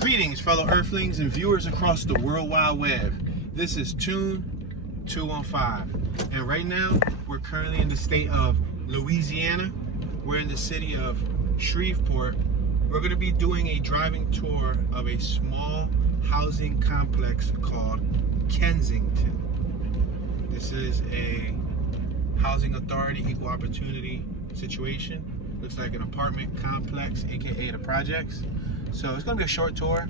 Greetings, fellow Earthlings and viewers across the World Wide Web. This is Tune 215, and right now we're currently in the state of Louisiana. We're in the city of Shreveport. We're going to be doing a driving tour of a small housing complex called Kensington. This is a housing authority, equal opportunity situation. Looks like an apartment complex, aka the projects. So it's gonna be a short tour.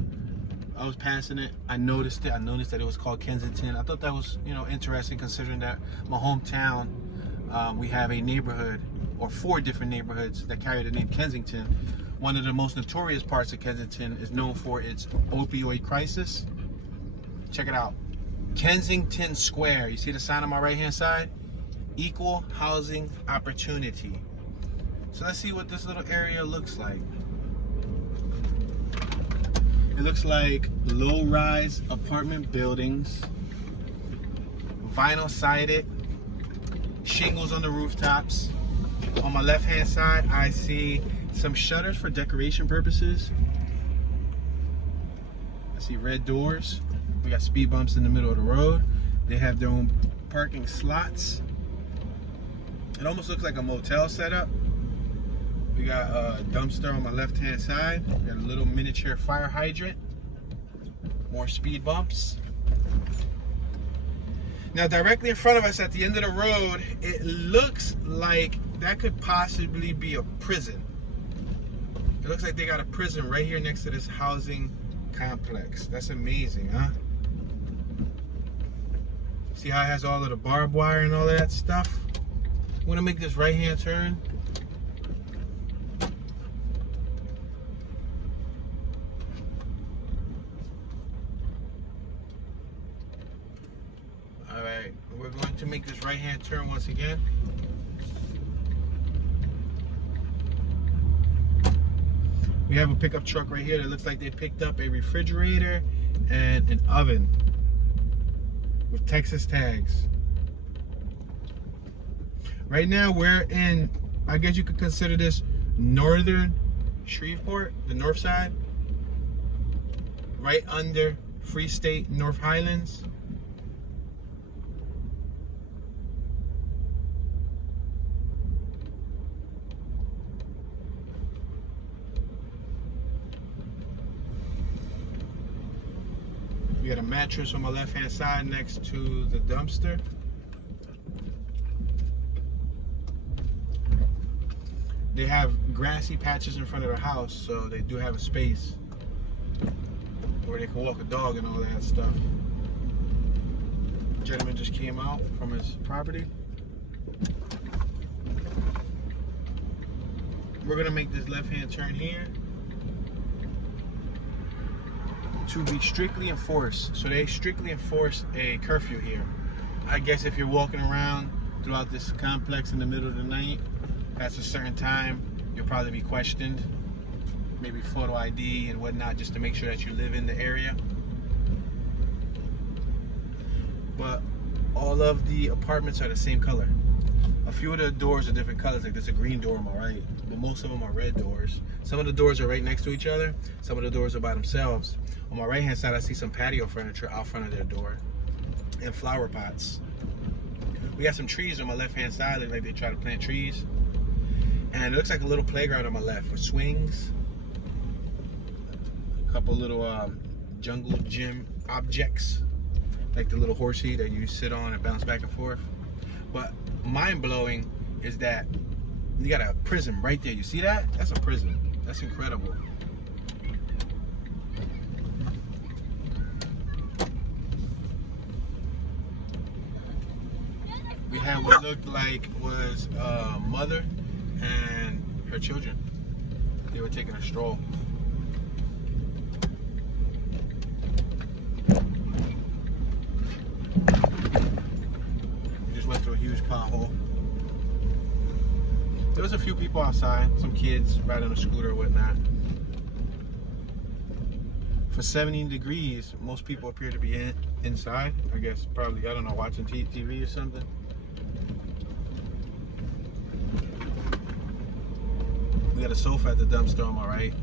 I was passing it, I noticed it. I noticed that it was called Kensington. I thought that was, interesting, considering that my hometown, we have a neighborhood, or 4 different neighborhoods that carry the name Kensington. One of the most notorious parts of Kensington is known for its opioid crisis. Check it out. Kensington Square. You see the sign on my right hand side? Equal housing opportunity. So let's see what this little area looks like. It looks like low-rise apartment buildings, vinyl sided, shingles on the rooftops. On my left-hand side, I see some shutters for decoration purposes. I see red doors. We got speed bumps in the middle of the road. They have their own parking slots. It almost looks like a motel setup. We got a dumpster on my left-hand side. We got a little miniature fire hydrant. More speed bumps. Now, directly in front of us at the end of the road, it looks like that could possibly be a prison. It looks like they got a prison right here next to this housing complex. That's amazing, huh? See how it has all of the barbed wire and all of that stuff? I'm gonna make this right-hand turn. Alright, we're going to make this right-hand turn once again. We have a pickup truck right here that looks like they picked up a refrigerator and an oven with Texas tags. Right now we're in, I guess you could consider this northern Shreveport, the north side, right under Free State North Highlands. We got a mattress on my left-hand side next to the dumpster. They have grassy patches in front of their house, so they do have a space where they can walk a dog and all that stuff. The gentleman just came out from his property. We're gonna make this left-hand turn here to be strictly enforced. So they strictly enforce a curfew here. I guess if you're walking around throughout this complex in the middle of the night, past a certain time, you'll probably be questioned. Maybe photo ID and whatnot, just to make sure that you live in the area. But all of the apartments are the same color. A few of the doors are different colors, like there's a green door on my right, but most of them are red doors. Some of the doors are right next to each other, some of the doors are by themselves. On my right hand side, I see some patio furniture out front of their door and flower pots. We got some trees on my left hand side, like they try to plant trees. And it looks like a little playground on my left with swings, a couple little jungle gym objects, like the little horsey that you sit on and bounce back and forth. But mind-blowing is that you got a prison right there. You see that? That's a prison. That's incredible. We had what looked like was a mother and her children. They were taking a stroll. We just went through a huge pothole. There was a few people outside, some kids riding a scooter or whatnot. For 70 degrees, most people appear to be inside. I guess probably, I don't know, watching TV or something. We got a sofa at the dumpster on my right.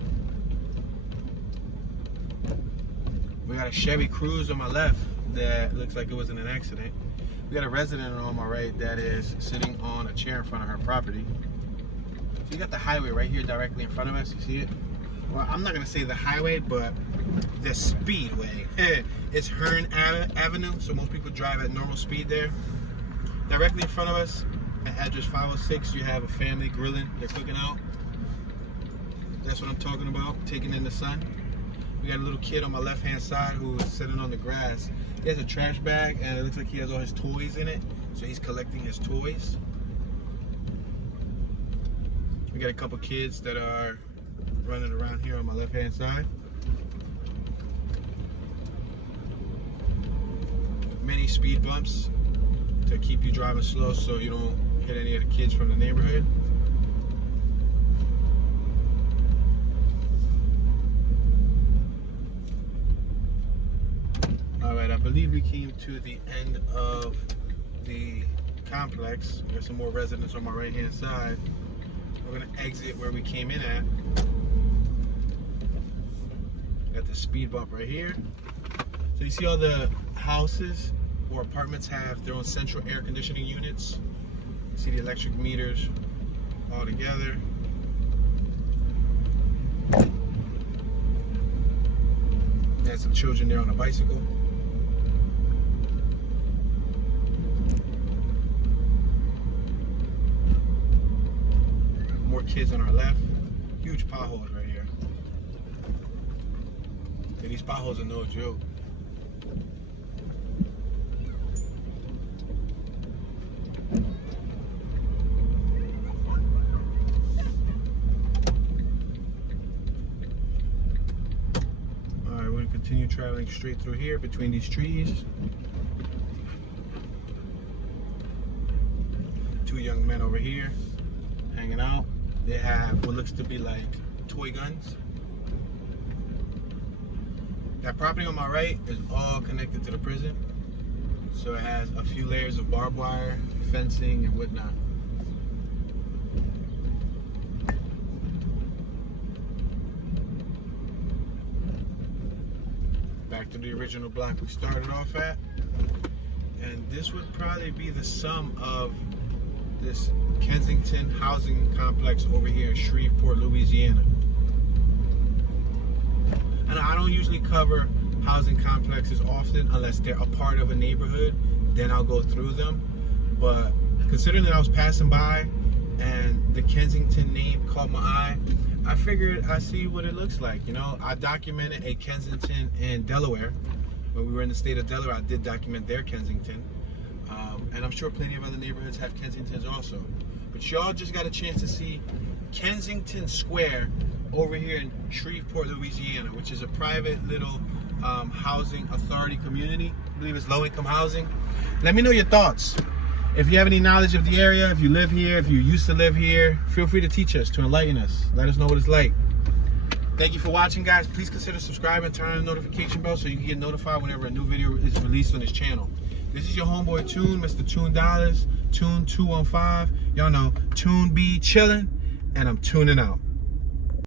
We got a Chevy Cruze on my left that looks like it was in an accident. We got a resident on my right that is sitting on a chair in front of her property. So you got the highway right here directly in front of us. You see it? Well, I'm not gonna say the highway, but the speedway. It's Hearne Avenue, so most people drive at normal speed there. Directly in front of us, at address 506, you have a family grilling. They're cooking out. That's what I'm talking about, taking in the sun. We got a little kid on my left-hand side who is sitting on the grass. He has a trash bag, and it looks like he has all his toys in it, so he's collecting his toys. We got a couple kids that are running around here on my left-hand side. Many speed bumps to keep you driving slow so you don't hit any of the kids from the neighborhood. Alright, I believe we came to the end of the complex. There's some more residents on my right hand side. We're going to exit where we came in at. Got the speed bump right here. So you see all the houses or apartments have their own central air conditioning units. You see the electric meters all together. There's some children there on a bicycle. More kids on our left. Huge potholes right here. And these potholes are no joke. Alright, we're going to continue traveling straight through here between these trees. Two young men over here hanging out. They have what looks to be like toy guns. That property on my right is all connected to the prison. So it has a few layers of barbed wire, fencing, and whatnot. Back to the original block we started off at. And this would probably be the sum of this Kensington housing complex over here in Shreveport, Louisiana. And I don't usually cover housing complexes often unless they're a part of a neighborhood, then I'll go through them. But considering that I was passing by and the Kensington name caught my eye, I figured I'd see what it looks like. You know, I documented a Kensington in Delaware. When we were in the state of Delaware, I did document their Kensington. And I'm sure plenty of other neighborhoods have Kensingtons also. But y'all just got a chance to see Kensington Square over here in Shreveport, Louisiana, which is a private little housing authority community. I believe it's low-income housing. Let me know your thoughts. If you have any knowledge of the area, if you live here, if you used to live here, feel free to teach us, to enlighten us. Let us know what it's like. Thank you for watching, guys. Please consider subscribing and turn on the notification bell so you can get notified whenever a new video is released on this channel. This is your homeboy Tune, Mr. Tune Dollars, Tune 215. Y'all know, Tune be chillin', and I'm tuning out.